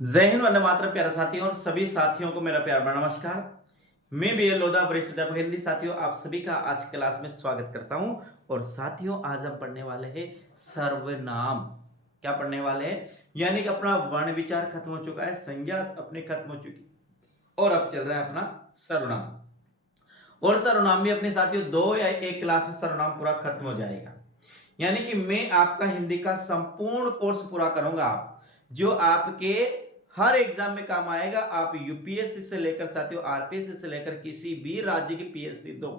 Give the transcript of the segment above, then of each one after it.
जय हिंद, वंदे मातरम। प्यारे साथियों और सभी साथियों को मेरा प्यार भरा नमस्कार। मैं बी एल लोधा, वरिष्ठ अध्यापक हिंदी। साथियों, आप सभी का आज क्लास में स्वागत करता हूं। और साथियों, आज हम पढ़ने वाले हैं सर्वनाम। क्या पढ़ने वाले हैं? यानी कि अपना वर्ण विचार खत्म हो चुका है, संज्ञा अपनी खत्म हो चुकी और अब चल रहा है अपना सर्वनाम। और सर्वनाम भी अपने साथियों 2 या 1 क्लास में सर्वनाम पूरा खत्म हो जाएगा। यानी कि मैं आपका हिंदी का संपूर्ण कोर्स पूरा करूंगा, जो आपके हर एग्जाम में काम आएगा। आप यूपीएससी से लेकर साथियों आरपीएससी से लेकर किसी भी राज्य की पीएससी दो।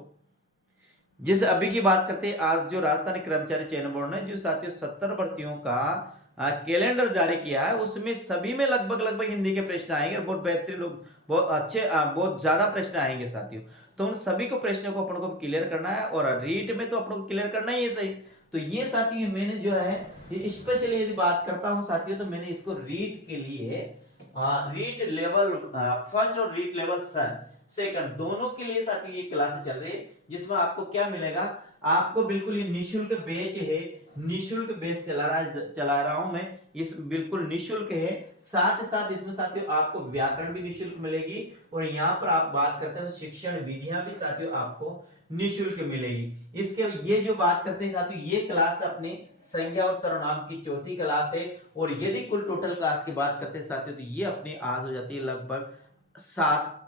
जिस अभी की बात करते हैं, आज जो राजस्थानी कर्मचारी चयन बोर्ड ने जो साथियों 70 भर्तियों का कैलेंडर जारी किया है, उसमें सभी में लगभग हिंदी के प्रश्न आएंगे। बहुत बेहतरीन लोग, बहुत अच्छे, बहुत ज्यादा प्रश्न आएंगे साथियों। तो उन सभी को प्रश्नों को अपन को क्लियर करना है और रीट में तो अपन को क्लियर करना ही है सही। तो ये साथियों मैंने जो है ये स्पेशली यदि बात करता हूं साथियों, तो मैंने इसको रीट के लिए रीट लेवल फर्स्ट और रीट लेवल सेकंड दोनों के लिए साथियों ये क्लास चल रही है, जिसमें आपको क्या मिलेगा। आपको बिल्कुल ये निशुल्क बैच है, निशुल्क बैच चला रहा हूं मैं। इस बिल्कुल निशुल्क है। साथ ही साथ इसमें साथियों आपको व्याकरण भी निशुल्क मिलेगी। और यहाँ पर आप बात करते हैं शिक्षण विधियां भी साथियों आपको निशुल्क मिलेगी। इसके ये जो बात करते हैं साथियों, ये क्लास अपनी संज्ञा और सर्वनाम की चौथी क्लास है। और यदि कुल टोटल क्लास की बात करते हैं साथियों, तो ये अपनी आज हो जाती है लगभग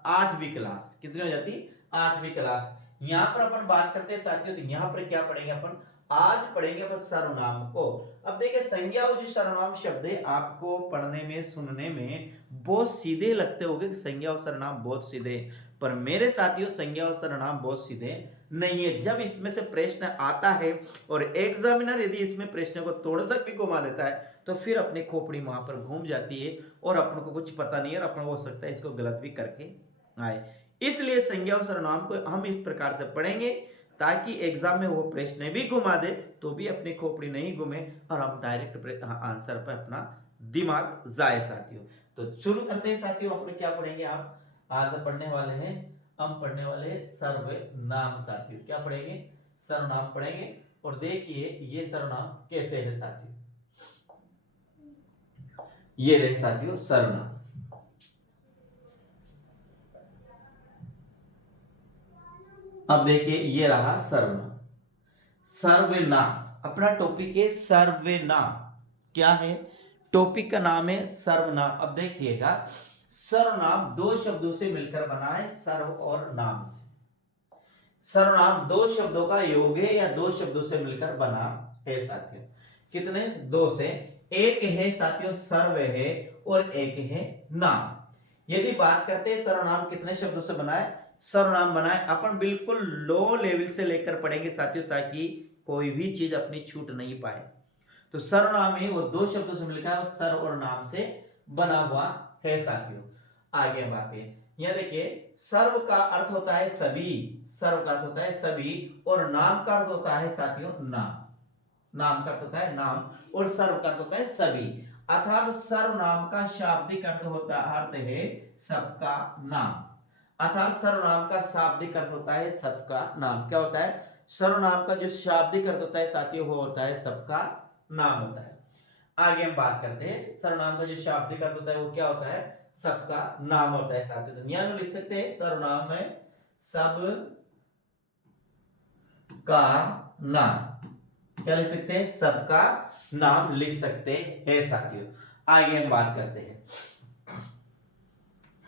8वीं क्लास। कितनी हो जाती? 8वीं क्लास। यहां पर अपन बात करते हैं साथियों, तो यहां पर क्या पढ़ेंगे अपन? आज पढ़ेंगे बस सर्वनाम को। अब देखिए, संज्ञा और जो सर्वनाम शब्द है, आपको पढ़ने में सुनने में बहुत सीधे लगते होंगे कि संज्ञा और सर्वनाम बहुत सीधे, पर मेरे साथियों संज्ञा और सर्वनाम बहुत सीधे नहीं है। जब इसमें से प्रश्न आता है और एग्जामिनर यदि इसमें प्रश्न को थोड़ा सा भी घुमा देता है, तो फिर अपनी खोपड़ी वहां पर घूम जाती है और अपन को कुछ पता नहीं है और अपन हो सकता है इसको गलत भी करके आए। इसलिए संज्ञा और सर्वनाम को हम इस प्रकार से पढ़ेंगे ताकि एग्जाम में वो प्रश्न भी घुमा दे तो भी अपनी खोपड़ी नहीं घूमे और हम डायरेक्ट आंसर पर अपना दिमाग जाए साथियों। तो शुरू करते हैं साथियों, अपन क्या पढ़ेंगे? आप आज पढ़ने वाले हैं, हम पढ़ने वाले हैं सर्वनाम साथियों। क्या पढ़ेंगे? सर्वनाम पढ़ेंगे। और देखिए ये सर्वनाम कैसे है साथियों। ये रहे साथियों सर्वनाम। अब देखिए ये रहा सर्वनाम। सर्वनाम अपना टॉपिक है सर्वनाम। क्या है? टॉपिक का नाम है सर्वनाम। अब देखिएगा, सर्वनाम 2 शब्दों से मिलकर बना है, सर्व और नाम से। सर्वनाम 2 शब्दों का योग है या 2 शब्दों से मिलकर बना है साथियों। कितने? 2 से। एक है साथियों सर्व है और एक है नाम। यदि बात करते हैं सर्वनाम कितने शब्दों से बना है, सर्वनाम बना है, अपन बिल्कुल लो लेवल से लेकर पढ़ेंगे साथियों ताकि कोई भी चीज अपनी छूट नहीं पाए। तो सर्वनाम है वो 2 शब्दों से मिलकर और सर्व और नाम से बना हुआ है साथियों। आगे बात है, यह देखिए, सर्व का अर्थ होता है सभी, सर्व का अर्थ होता है सभी, और नाम का अर्थ होता है साथियों नाम। नाम का अर्थ होता है नाम और सर्व का अर्थ होता है सभी। अर्थात सर्वनाम का शाब्दिक अर्थ है सबका नाम। अर्थात सर्वनाम का शाब्दिक अर्थ होता है सबका नाम। क्या होता है? सर्वनाम का जो शाब्दिक अर्थ होता है साथियों वो होता है सबका नाम होता है। आगे हम बात करते हैं, सर्वनाम का जो शाब्दिक अर्थ होता है वो क्या होता है? सबका नाम होता है साथियों। तो लिख सकते हैं सर्वनाम है सब का नाम। क्या लिख सकते हैं? सबका नाम लिख सकते हैं साथियों। आगे हम बात करते हैं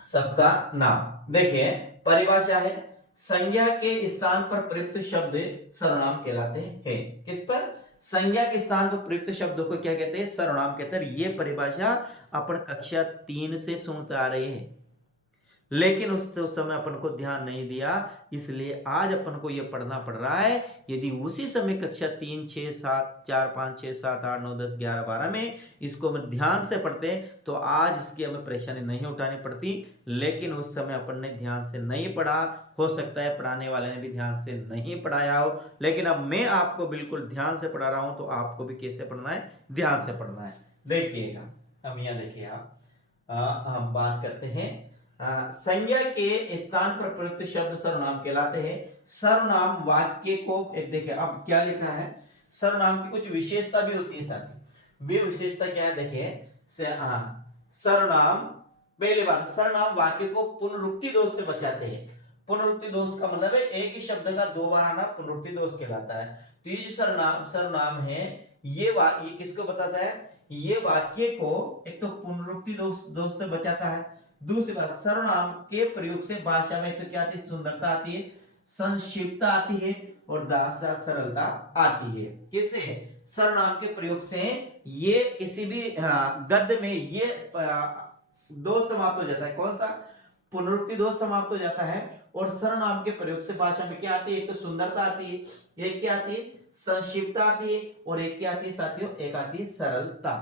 सबका नाम। देखिए परिभाषा है, संज्ञा के स्थान पर प्रयुक्त शब्द सर्वनाम कहलाते हैं। किस पर? संज्ञा के स्थान पर प्रयुक्त शब्दों को क्या कहते हैं? सर्वनाम कहते हैं। ये परिभाषा अपन कक्षा 3 से सुनते आ रहे हैं, लेकिन उस समय अपन को ध्यान नहीं दिया, इसलिए आज अपन को यह पढ़ना पड़ रहा है। यदि उसी समय कक्षा 3, 6, 7, 4, 5, 6, 7, 8, 9, 10, 11, 12 में इसको हम ध्यान से पढ़ते हैं तो आज इसकी हमें परेशानी नहीं उठानी पड़ती। लेकिन उस समय अपन ने ध्यान से नहीं पढ़ा, हो सकता है पढ़ाने वाले ने भी ध्यान से नहीं पढ़ाया हो, लेकिन अब मैं आपको बिल्कुल ध्यान से पढ़ा रहा हूं तो आपको भी कैसे पढ़ना है? ध्यान से पढ़ना है। देखिएगा, हम यहाँ देखिए आप हम बात करते हैं संज्ञा के स्थान पर प्रयुक्त शब्द सर्वनाम कहलाते हैं। सर्वनाम वाक्य को एक देखिए, अब क्या लिखा है? सर्वनाम की कुछ विशेषता भी होती है साथी। वे विशेषता क्या है? देखिए सर्वनाम, पहली बात सर्वनाम वाक्य को पुनरुक्ति दोष से बचाते हैं। पुनरुक्ति दोष का मतलब है एक ही शब्द का दो बार आना पुनरुक्ति दोष कहलाता है। तो ये जो सर्वनाम है ये किसको बताता है, ये वाक्य को एक तो पुनरुक्ति दोष से बचाता है। दूसरी बात सर्वनाम के प्रयोग से भाषा में तो क्या आती है, सुंदरता आती है, संक्षिप्तता आती है और सरलता आती है। किससे, सर्वनाम के प्रयोग से ये किसी भी गद्य में ये दोष समाप्त हो जाता है। कौन सा, पुनरुक्ति दोष समाप्त हो जाता है। और सर्वनाम के प्रयोग से भाषा में क्या आती है, एक तो सुंदरता आती है, एक क्या आती है, संक्षिप्तता आती है और एक क्या आती है साथियों, एक आती है सरलता।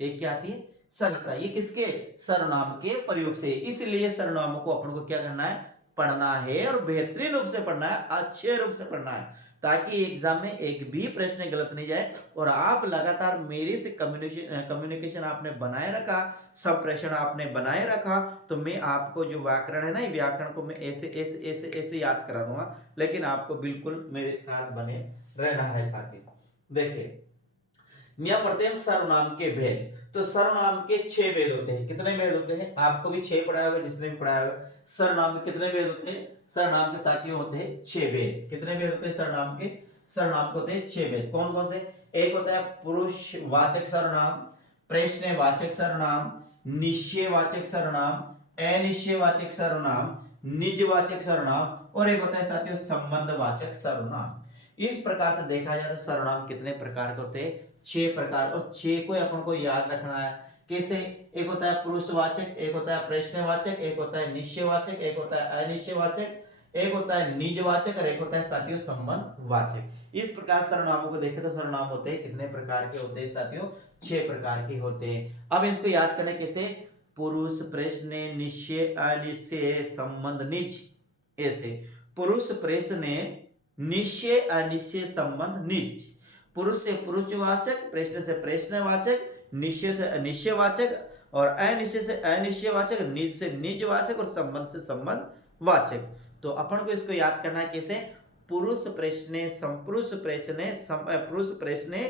एक क्या आती है, सरलता। ये किसके, सर्वनाम के प्रयोग से। इसलिए सर्वनामों को अपन को क्या करना है, पढ़ना है और बेहतरीन रूप से पढ़ना है, अच्छे रूप से पढ़ना है, ताकि एग्जाम में एक भी प्रश्न गलत नहीं जाए। और आप लगातार मेरे से कम्युनिकेशन आपने बनाए रखा, सब प्रश्न आपने बनाए रखा, तो मैं आपको जो व्याकरण है ना, व्याकरण को मैं ऐसे ऐसे ऐसे ऐसे याद करा दूंगा। लेकिन आपको बिल्कुल मेरे साथ बने रहना है साथी। देखिए नियम पढ़ते हैं सर्वनाम के भेद। तो सर्वनाम के 6 भेद होते हैं। कितने भेद होते हैं, आपको भी 6 पढ़ाया होगा, जिसने भी पढ़ाया होगा। सर्वनाम के कितने भेद होते हैं, सर्वनाम के साथियों होते हैं 6 भेद। कितने भेद होते हैं सर्वनाम के, सर्वनाम के होते हैं 6 भेद। कौन कौन से, एक होता है पुरुषवाचक सर्वनाम, प्रश्नवाचक सर्वनाम, निश्चयवाचक सर्वनाम, अनिश्चयवाचक सर्वनाम, निजवाचक सर्वनाम और एक होता है साथियों संबंधवाचक सर्वनाम। इस प्रकार से देखा जाए तो सर्वनाम कितने प्रकार के होते हैं, 6 प्रकार। और 6 को अपन को याद रखना है। कैसे, एक होता है पुरुषवाचक, एक होता है प्रश्नवाचक, एक होता है निश्चयवाचक, एक होता है अनिश्चयवाचक, एक होता है निजवाचक और एक होता है साथियों संबंधवाचक। इस प्रकार सर्वनामों को देखें तो सर्वनाम होते हैं कितने प्रकार के होते हैं साथियों, 6 प्रकार के होते हैं। अब इनको याद करने कैसे, पुरुष, प्रश्न, निश्चय, अनिश्चय, संबंध, निज। ऐसे पुरुष, प्रश्न, निश्चय, अनिश्चय, संबंध, निज। पुरुष से पुरुषवाचक, प्रश्न से प्रश्नवाचक, निश्चय से निश्चयवाचक और अनिश्चय से अनिश्चयवाचक, निज से निजवाचक और संबंध से संबंधवाचक। तो अपन को इसको याद करना है कैसे, पुरुष, प्रश्न, संपुरुष, प्रश्न, पुरुष, प्रश्न,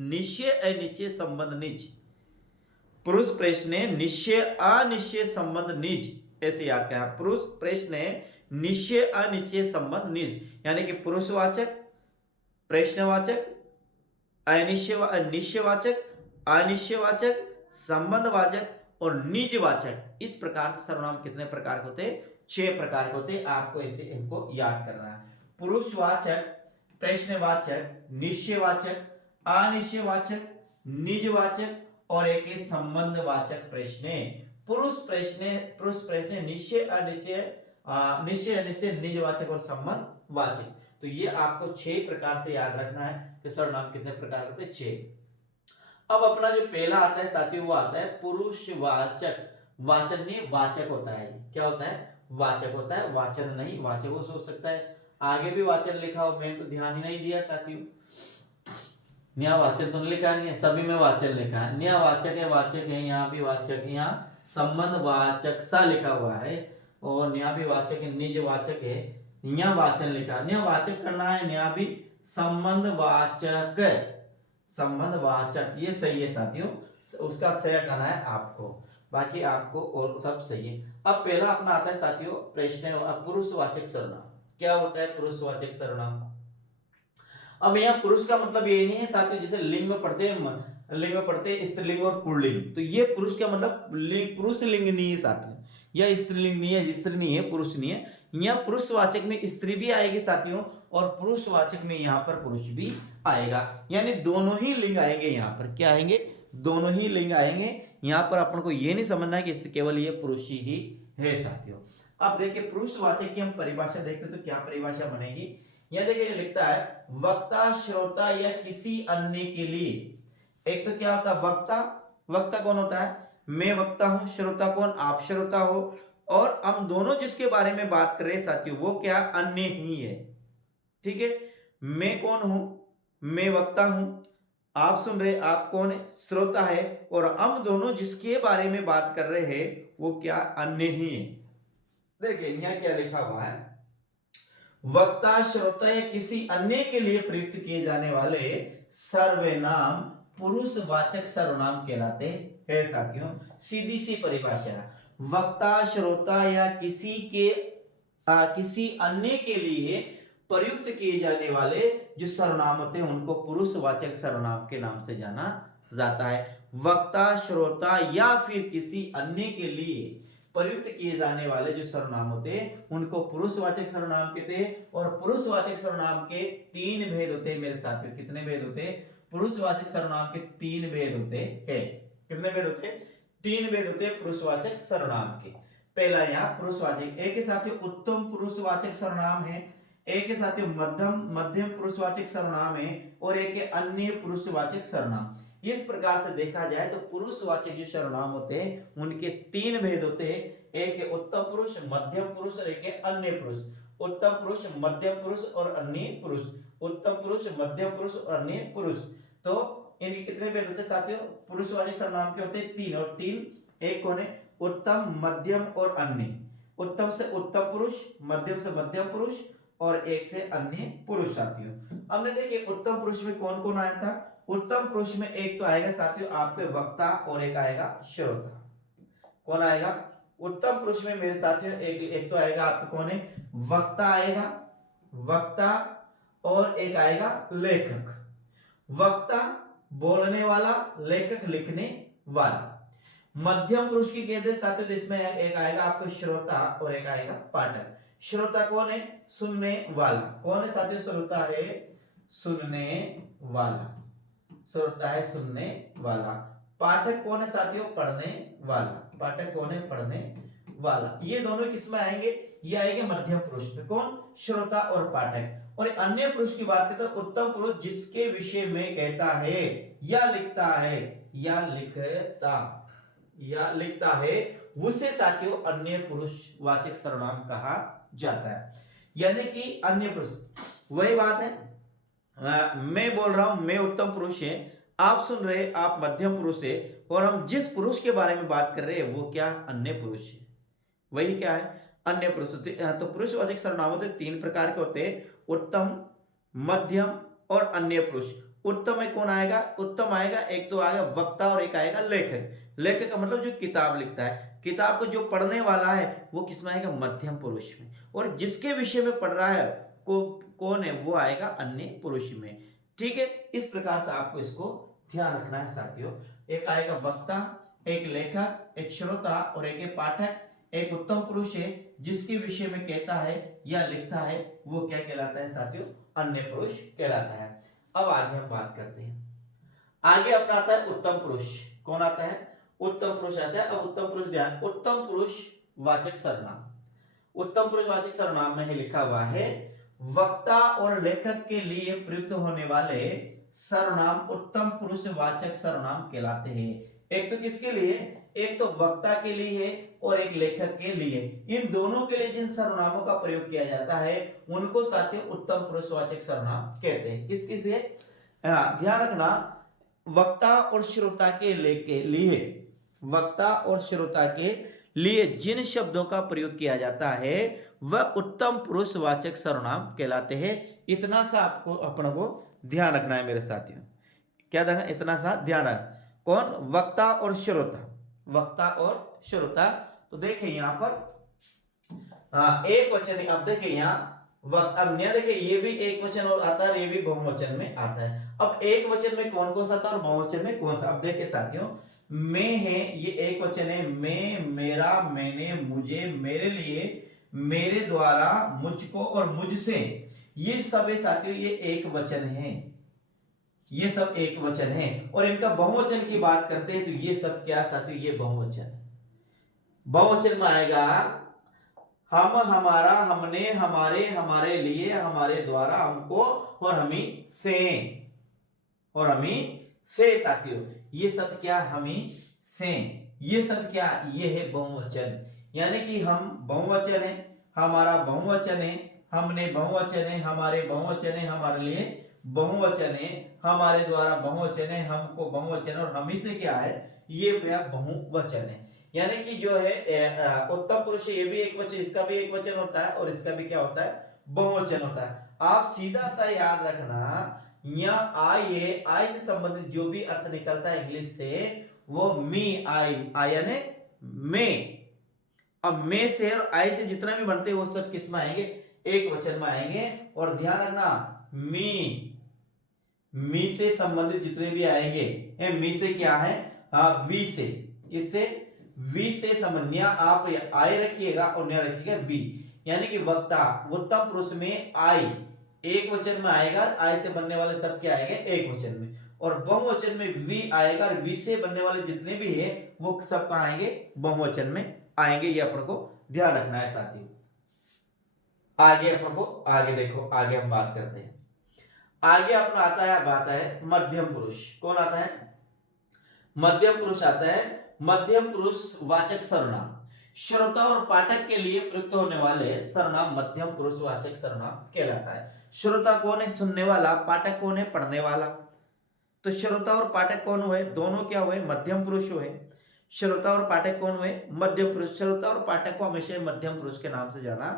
निश्चय, अनिश्चय, संबंध, निज। पुरुष, प्रश्न, निश्चय, अनिश्चय, संबंध, निज। ऐसे याद करना, पुरुष, प्रश्न, निश्चय, अनिश्चय, संबंध, निज। यानी कि पुरुषवाचक, प्रश्नवाचक, निश्चयवाचक, अनिश्चयवाचक, संबंधवाचक और निजवाचक। इस प्रकार से सर्वनाम कितने प्रकार के होते हैं, 6 प्रकार के होते हैं। आपको ऐसे इनको याद करना है। पुरुषवाचक, प्रश्नवाचक, निश्चयवाचक, अनिश्चयवाचक, निजवाचक और एक है संबंधवाचक प्रश्न। पुरुष, प्रश्न, निश्चय, अनिश्चय, निश्चय, अनिश्चय, निजवाचक और संबंधवाचक। तो ये आपको 6 प्रकार से याद रखना है कि सर्वनाम कितने प्रकार होते हैं, 6। अब अपना जो पहला आता है साथियों वो आता है पुरुषवाचक। वाचन नहीं, वाचक होता है। क्या होता है, वाचक होता है, वाचन नहीं। वाचक हो सकता है, आगे भी वाचन लिखा हो, मैंने तो ध्यान ही नहीं दिया साथियों। यहाँ वाचन तो नहीं लिखा नहीं है, सभी में वाचन लिखा है। यहाँ वाचक है, वाचक है, यहाँ भी वाचक, यहाँ संबंधवाचक सा लिखा हुआ है और यहाँ भी वाचक है, निजवाचक है, यहाँ वाचन लिखा है। यहाँ वाचक करना है, यहाँ भी संबंधवाचक, संबंधवाचक, ये सही है साथियों। उसका सही करना है आपको, बाकी आपको और सब सही है। अब पहला अपना आता है साथियों प्रश्न, पुरुषवाचक सर्वनाम। क्या होता है पुरुषवाचक सर्वनाम। अब यहाँ पुरुष का मतलब ये नहीं है साथियों, जैसे लिंग में पढ़ते हैं स्त्रीलिंग और पुल्लिंग। तो ये पुरुष का मतलब पुरुष लिंग नहीं है साथियों, यह स्त्रीलिंग नहीं है, स्त्री नहीं है, पुरुष नहीं है। यहाँ पुरुषवाचक में स्त्री भी आएगी साथियों और पुरुषवाचक में यहाँ पर पुरुष भी आएगा, यानी दोनों ही लिंग आएंगे। यहाँ पर क्या आएंगे, दोनों ही लिंग आएंगे। यहाँ पर अपन को ये नहीं समझना है कि केवल ये पुरुष ही है साथियों। अब देखिए पुरुषवाचक की हम परिभाषा देखते तो क्या परिभाषा बनेगी। यह देखिए लिखता है वक्ता, श्रोता या किसी अन्य के लिए। एक तो क्या होता है वक्ता, वक्ता कौन होता है, मैं वक्ता हूं, श्रोता कौन, आप श्रोता हो, और हम दोनों जिसके बारे में बात कर रहे हैं साथियों वो क्या, अन्य ही है। ठीक है, मैं कौन हूं, मैं वक्ता हूं, आप सुन रहे, आप कौन है, श्रोता है, और हम दोनों जिसके बारे में बात कर रहे हैं वो क्या, अन्य ही है। देखिए यहाँ क्या लिखा हुआ है, वक्ता, श्रोता या किसी अन्य के लिए प्रयुक्त किए जाने वाले सर्वनाम पुरुषवाचक सर्वनाम कहलाते हैं साथियों। सीधी सी परिभाषा, वक्ता, श्रोता या किसी अन्य के लिए प्रयुक्त किए जाने वाले जो सर्वनाम होते हैं उनको पुरुषवाचक सर्वनाम के नाम से जाना जाता है। वक्ता, श्रोता या फिर किसी अन्य के लिए प्रयुक्त किए जाने वाले जो सर्वनाम होते हैं उनको पुरुषवाचक सर्वनाम कहते हैं। और पुरुषवाचक सर्वनाम के तीन भेद होते हैं मेरे साथियों। कितने भेद होते हैं? पुरुषवाचक सर्वनाम के तीन भेद होते हैं। कितने भेद होते हैं? तीन भेद होते हैं पुरुषवाचक सर्वनाम के। पहला यहाँ पुरुषवाचक, एक के साथ उत्तम पुरुषवाचक सर्वनाम है, एक के साथ मध्यम पुरुषवाचक सर्वनाम है और एक है अन्य पुरुषवाचक सर्वनाम। इस प्रकार से देखा जाए तो पुरुषवाचक जो सर्वनाम होते हैं उनके तीन भेद होते हैं। एक है उत्तम पुरुष, मध्यम पुरुष और एक है अन्य पुरुष। उत्तम पुरुष, मध्यम पुरुष और अन्य पुरुष। उत्तम पुरुष, मध्यम पुरुष और अन्य पुरुष। तो इनके कितने भेद होते हैं साथियों? पुरुषवाचक सर्वनाम के होते हैं तीन, और तीन एक कौन है? उत्तम, मध्यम और अन्य। उत्तम से उत्तम पुरुष, मध्यम से मध्यम पुरुष और एक से अन्य पुरुष साथियों। हमने देखिए उत्तम पुरुष में कौन कौन आया था? उत्तम पुरुष में एक तो आएगा साथियों आपके वक्ता और एक आएगा श्रोता। कौन आएगा? उत्तम पुरुष में मेरे साथियों एक तो आएगा आपको कौन है? वक्ता आएगा, वक्ता, और एक आएगा लेखक। वक्ता बोलने वाला, लेखक लिखने वाला। मध्यम पुरुष की कहते साथियों तो इसमें एक आएगा आपको श्रोता और एक आएगा पाठक। श्रोता कौन है? सुनने वाला। कौन है साथियों? श्रोता है सुनने वाला। श्रोता है सुनने वाला। पाठक कौन है साथियों? पढ़ने वाला। पाठक कौन है? पढ़ने वाला। ये दोनों किसमें आएंगे? ये आएंगे मध्यम पुरुष में। कौन? श्रोता और पाठक। और अन्य पुरुष की बात करते हैं उत्तम पुरुष जिसके विषय में कहता है या लिखता है, या लिखता है उसे साथियों अन्य पुरुषवाचक सर्वनाम कहा जाता है। यानी कि अन्य पुरुष, वही बात है मैं बोल रहा हूं मैं उत्तम पुरुष है, आप सुन रहे आप मध्यम पुरुष है, और हम जिस पुरुष के बारे में बात कर रहे हैं वो क्या? अन्य पुरुष है। वही क्या है? अन्य पुरुष। तो पुरुषवाचक सर्वनाम होते तीन प्रकार के होते हैं, उत्तम, मध्यम और अन्य पुरुष। उत्तम में कौन आएगा? उत्तम आएगा एक तो आएगा वक्ता और एक आएगा लेखक। लेखक का मतलब जो किताब लिखता है, किताब को जो पढ़ने वाला है वो किसमें आएगा? मध्यम पुरुष में। और जिसके विषय में पढ़ रहा है कौन है? वो आएगा अन्य पुरुष में। ठीक है, इस प्रकार से आपको इसको ध्यान रखना है साथियों। एक आएगा वक्ता, एक लेखक, एक श्रोता और एक पाठक। एक उत्तम पुरुष है जिसके विषय में कहता है या लिखता है वो क्या कहलाता है साथियों? अन्य पुरुष कहलाता है। अब आगे हम बात करते हैं। आगे अपना आता है उत्तम पुरुष। कौन आता है? उत्तम पुरुष आता है। अब उत्तम पुरुष ध्यान, उत्तम पुरुष वाचक सर्वनाम। उत्तम पुरुष वाचक सर्वनाम में ही लिखा हुआ है वक्ता और लेखक के लिए प्रयुक्त होने वाले सर्वनाम उत्तम पुरुष वाचक सर्वनाम कहलाते हैं। एक तो किसके लिए? एक तो वक्ता के लिए है और एक लेखक के लिए। इन दोनों के लिए जिन सर्वनामों का प्रयोग किया जाता है उनको साथियों उत्तम पुरुषवाचक सर्वनाम कहते हैं। किस किस लिए? ध्यान रखना, वक्ता और श्रोता के लिए, वक्ता और श्रोता के लिए जिन शब्दों का प्रयोग किया जाता है वह उत्तम पुरुषवाचक सर्वनाम कहलाते हैं। इतना सा आपको अपने को ध्यान रखना है मेरे साथियों। क्या देखना? इतना सा ध्यान रखना। कौन? वक्ता और श्रोता। वक्ता और श्रोता। तो देखें यहां पर एक वचन, अब देखें यहाँ अब नया देखिए ये भी एक वचन और आता है, ये भी बहुवचन में आता है। अब एक वचन में कौन कौन सा आता है और बहुवचन में कौन सा? अब देखिए साथियों, मैं है ये एक वचन है, मैं, मेरा, मैंने, मुझे, मेरे लिए, मेरे द्वारा, मुझको और मुझसे, ये सब है साथियों ये एक वचन है। ये सब एक वचन है। और इनका बहुवचन की बात करते हैं तो ये सब क्या साथियों? ये बहुवचन है। बहुवचन में आएगा हम, हमारा, हमने, हमारे, हमारे लिए, हमारे द्वारा, हमको और हमी से, और हमी से साथियों ये सब क्या? हमी से। ये सब क्या? ये है बहुवचन। यानी कि हम बहुवचन है, हमारा बहुवचन है, हमने बहुवचन है, हमारे बहुवचन है, हमारे लिए बहुवचन है, हमारे द्वारा बहुवचन है, हमको बहुवचन और हमी से क्या है? ये बहुवचन है। यानी कि जो है उत्तम पुरुष ये भी एक वचन, इसका भी एक वचन होता है और इसका भी क्या होता है? बहुवचन होता है। आप सीधा सा याद रखना या आई है, आई से संबंधित जो भी अर्थ निकलता है इंग्लिश से वो मी आई यानी में। अब में से और आई से जितना भी बनते हैं वो सब किस में आएंगे, एक वचन में आएंगे। और ध्यान रखना मी से संबंधित जितने भी आएंगे, मी से क्या है, वी से, इससे वी से संबंध, आप आई रखिएगा और न्या रखिएगा वी, यानी कि वक्ता उत्तम पुरुष में आई एक वचन में आएगा, आई से बनने वाले सब क्या आएंगे एक वचन में, और बहुवचन में वी आएगा, और वी से बनने वाले जितने भी है वो सब कहां आएंगे, बहुवचन में आएंगे। ये अपन को ध्यान रखना है साथियों। आगे अपन को आगे देखो, आगे हम बात करते हैं। आगे अपना आता है, बात है मध्यम पुरुष। कौन आता है, मध्यम पुरुष आता है। मध्यम पुरुष वाचक सर्वनाम श्रोता और पाठक के लिए प्रयुक्त होने वाले सर्वनाम मध्यम पुरुष वाचक सर्वनाम कहलाता है। श्रोता कौन है, सुनने वाला, पाठक कौन है, पढ़ने वाला। तो श्रोता और पाठक कौन हुए, दोनों क्या हुए, मध्यम पुरुष हुए। श्रोता और पाठक कौन हुए, मध्यम पुरुष। श्रोता और पाठक को हमेशा मध्यम पुरुष के नाम से जाना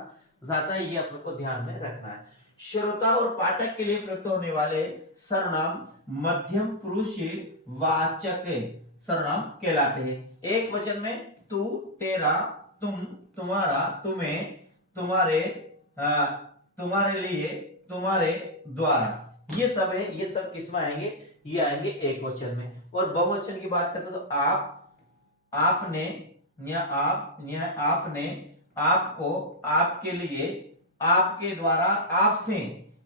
जाता है, ये आपको ध्यान में रखना है। श्रोता और पाठक के लिए प्रयुक्त होने वाले सर्वनाम मध्यम पुरुष वाचक सर्वनाम कहलाते हैं। एक वचन में तू, तेरा, तुम, तुम्हारा, तुम्हें, तुम्हारे, तुम्हारे लिए, तुम्हारे द्वारा, ये सब है। ये सब किस में आएंगे, ये आएंगे एक वचन में। और बहुवचन की बात करते तो आप, आपने, या आप, या आपने, आपको, आपके लिए, आपके द्वारा, आपसे,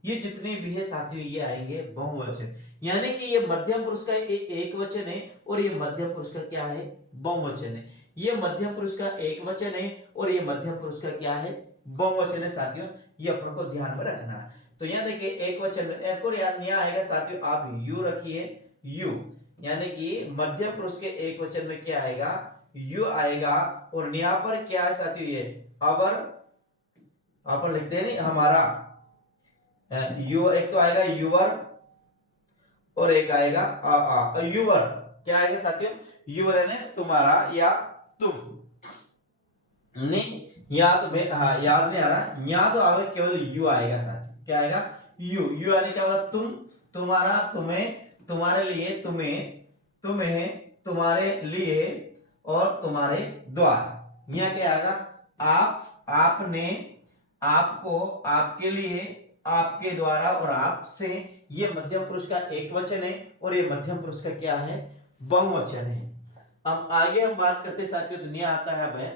ये जितने भी है साथियों ये आएंगे बहुवचन। यानी कि ये मध्यम पुरुष का एक वचन है और ये मध्यम पुरुष का क्या है, बहुवचन है। ये मध्यम पुरुष का एक वचन है और ये मध्यम पुरुष का क्या है, बहुवचन है साथियों। ये अपन को ध्यान में रखना है। तो यहाँ देखिए एक वचन यहाँ आएगा साथियों, आप यू रखिए, यू, यानी कि मध्यम पुरुष के एक वचन में क्या आएगा, यू आएगा। और यहाँ पर क्या है साथियों, ये अवर, आप लिखते हैं नहीं हमारा, यू एक तो आएगा यूवर और एक आएगा यूवर। क्या आएगा साथियों, यूवर यानी तुम्हारा या तुम। नहीं याद तुम्हें, हाँ याद नहीं आ रहा, यहाँ तो आएगा केवल यू आएगा साथियों। क्या आएगा, यू, यू यानी क्या होगा, तुम, तुम्हारा, तुम्हें, तुम्हारे लिए, तुम्हें, तुम्हें, तुम्हारे लिए और तुम्हारे द्वारा। यहाँ क्या आएगा, आप, आपने, आपको, आपके लिए, आपके द्वारा और आपसे। ये मध्यम पुरुष का एक वचन है और ये मध्यम पुरुष का क्या है, बहुवचन है। अब आगे हम बात करते साथियों, दुनिया आता है भाई,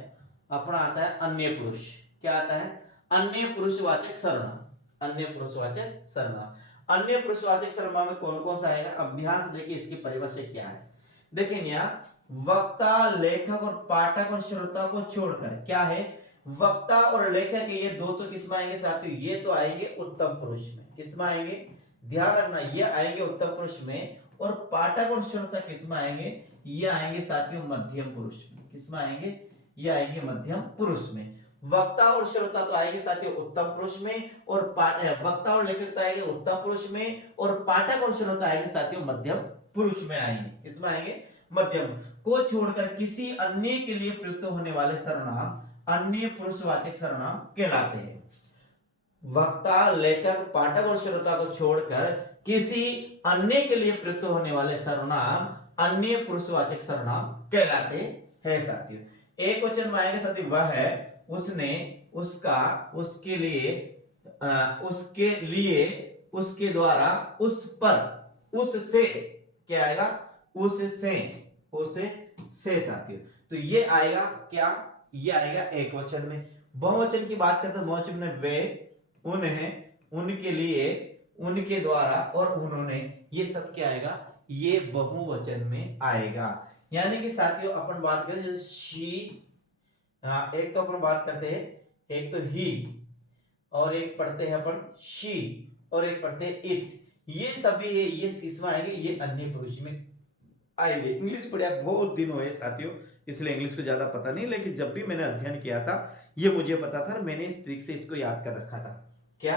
अपना आता है अन्य पुरुष। क्या आता है, अन्य पुरुषवाचक सर्वनाम। अन्य पुरुषवाचक सर्वनाम, अन्य पुरुषवाचक सर्वनाम में कौन कौन सा आएगा, अब ध्यान से देखिए इसकी परिभाषा क्या है। देखिए यहाँ वक्ता, लेखक और पाठक और श्रोता को छोड़कर क्या है, वक्ता और लेखक, ये दो तो किसमें आएंगे साथियों, ये तो आएंगे उत्तम पुरुष में। किसमें आएंगे, ध्यान रखना, ये आएंगे उत्तम पुरुष में। और पाठक और श्रोता किसमें आएंगे, ये आएंगे साथियों मध्यम पुरुष में। किसमें आएंगे, ये आएंगे मध्यम पुरुष में। वक्ता और श्रोता तो आएंगे साथियों उत्तम पुरुष में, और वक्ता और लेखक तो आएंगे उत्तम पुरुष में, और पाठक और श्रोता आएंगे साथियों मध्यम पुरुष में आएंगे। इसमें आएंगे मध्यम को छोड़कर किसी अन्य के लिए प्रयुक्त होने वाले सर्वनाम अन्य पुरुषवाचक सर्वनाम कहलाते हैं। वक्ता, लेखक, पाठक और श्रोता को छोड़कर किसी अन्य के लिए प्रयुक्त होने वाले सर्वनाम अन्य पुरुषवाचक सर्वनाम कहलाते हैं साथियों। एक वचन में आएगा साथियों, वह है, उसने, उसका, उसके लिए, उसके लिए, उसके द्वारा, उस पर, उससे, क्या आएगा, उससे, उससे साथियों। तो ये आएगा क्या, ये आएगा एक वचन में। बहुवचन की बात करते हैं, बहुवचन में वे, उन्हें, उनके लिए, उनके द्वारा और उन्होंने, ये सब क्या आएगा, ये बहुवचन में आएगा। यानी कि साथियों अपन बात करें जैसे शी, एक तो अपन बात करते हैं, एक तो ही, और एक पढ़ते हैं अपन शी, और एक पढ़ते हैं इट। ये सभी है, ये इसमें आएंगे, ये अन्य पुरुष में आएंगे। इंग्लिश पढ़ा बहुत दिन हुए साथियों, इसलिए इंग्लिश को ज्यादा पता नहीं, लेकिन जब भी मैंने अध्ययन किया था ये मुझे पता था, मैंने इस ट्रिक से इसको याद कर रखा था। क्या,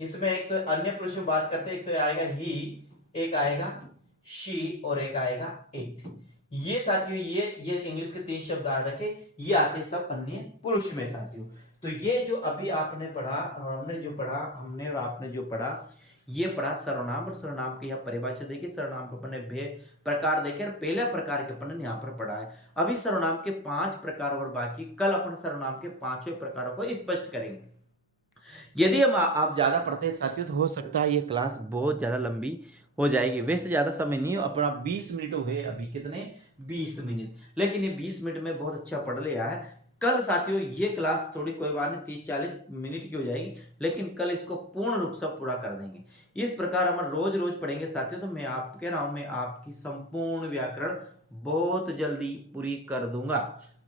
इसमें एक तो अन्य पुरुष में बात करते हैं, एक तो आएगा ही, एक आएगा शी और एक आएगा इट। ये साथियों ये इंग्लिश के 3 शब्द याद रखे, ये आते सब अन्य पुरुष में साथियों। तो ये जो अभी आपने पढ़ा और हमने जो पढ़ा, हमने और आपने जो पढ़ा, ये पढ़ा सर्वनाम, और सर्वनाम की यहाँ परिभाषा देखी, सर्वनाम के अपन ने प्रकार देखे, और पहले प्रकार के अपन ने यहाँ पर पढ़ा है। अभी सर्वनाम के 5 प्रकार और बाकी, कल अपन सर्वनाम के 5वें प्रकारों को स्पष्ट करेंगे। यदि हम आप ज़्यादा पढ़ते हैं साथियों, तो हो सकता है ये क्लास बहुत ज़्यादा लंबी हो जाएगी। वैसे ज़्यादा समय नहीं है, अपना 20 मिनट हुए अभी, कितने 20 मिनट, लेकिन ये 20 मिनट में बहुत अच्छा पढ़ लिया है। कल साथियों ये क्लास थोड़ी कोई बात नहीं 30-40 मिनट की हो जाएगी, लेकिन कल इसको पूर्ण रूप से पूरा कर देंगे। इस प्रकार हम रोज रोज पढ़ेंगे साथियों, तो मैं आप कह रहा हूं, मैं आपकी संपूर्ण व्याकरण बहुत जल्दी पूरी कर दूंगा।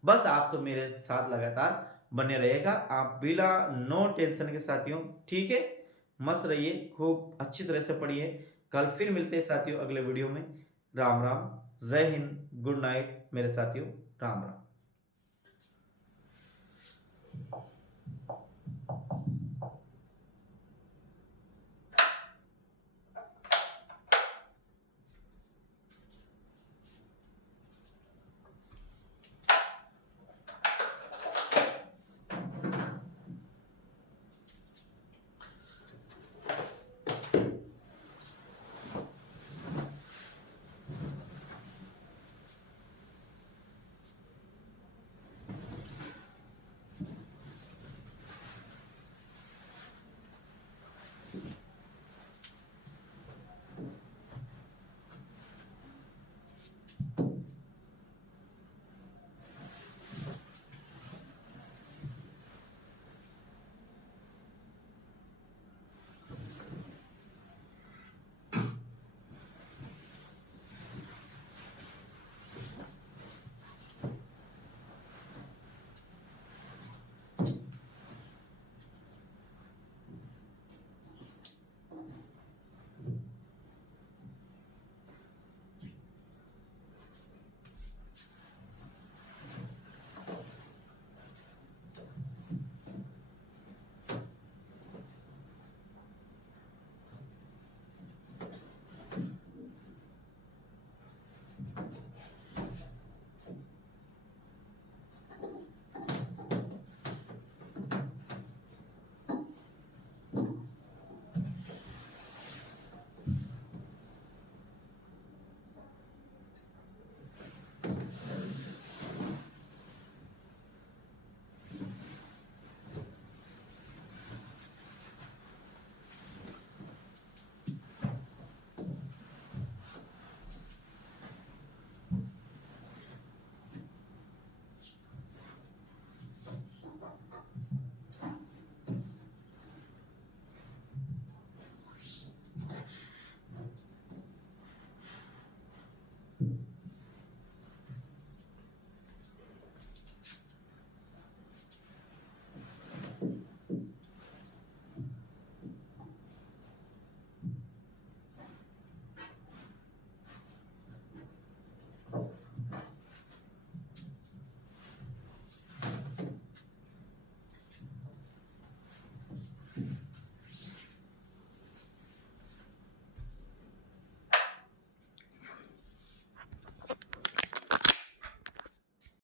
बस आप तो मेरे साथ लगातार बने रहेगा, आप बिना नो टेंशन के साथियों, ठीक है। मस्त रहिए, खूब अच्छी तरह से पढ़िए। कल फिर मिलते हैं साथियों अगले वीडियो में। राम राम, जय हिंद, गुड नाइट मेरे साथियों, राम राम।